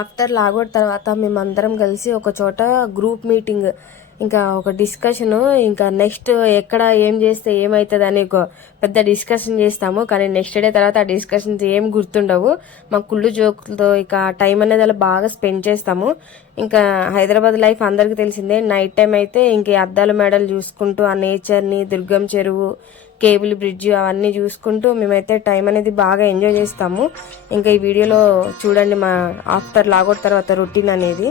After logout తర్వాత మేమందరం కలిసి ఒక చోట గ్రూప్ మీటింగ్, ఇంకా ఒక డిస్కషన్, ఇంకా నెక్స్ట్ ఎక్కడ ఏం చేస్తే ఏమవుతుంది అని ఒక పెద్ద డిస్కషన్ చేస్తాము. కానీ నెక్స్ట్ డే తర్వాత ఆ డిస్కషన్స్ ఏం గుర్తుండవు. మా కుళ్ళు జోకులతో ఇక టైం అనేది అలా బాగా స్పెండ్ చేస్తాము. ఇంకా హైదరాబాద్ లైఫ్ అందరికీ తెలిసిందే. నైట్ టైం అయితే ఇంక అద్దాల మేడలు చూసుకుంటూ ఆ నేచర్ని, దుర్గం చెరువు, కేబుల్ బ్రిడ్జ్ అవన్నీ చూసుకుంటూ మేమైతే టైం అనేది బాగా ఎంజాయ్ చేస్తాము. ఇంకా ఈ వీడియోలో చూడండి మా ఆఫ్టర్ లాగౌట్ తర్వాత రొటీన్ అనేది.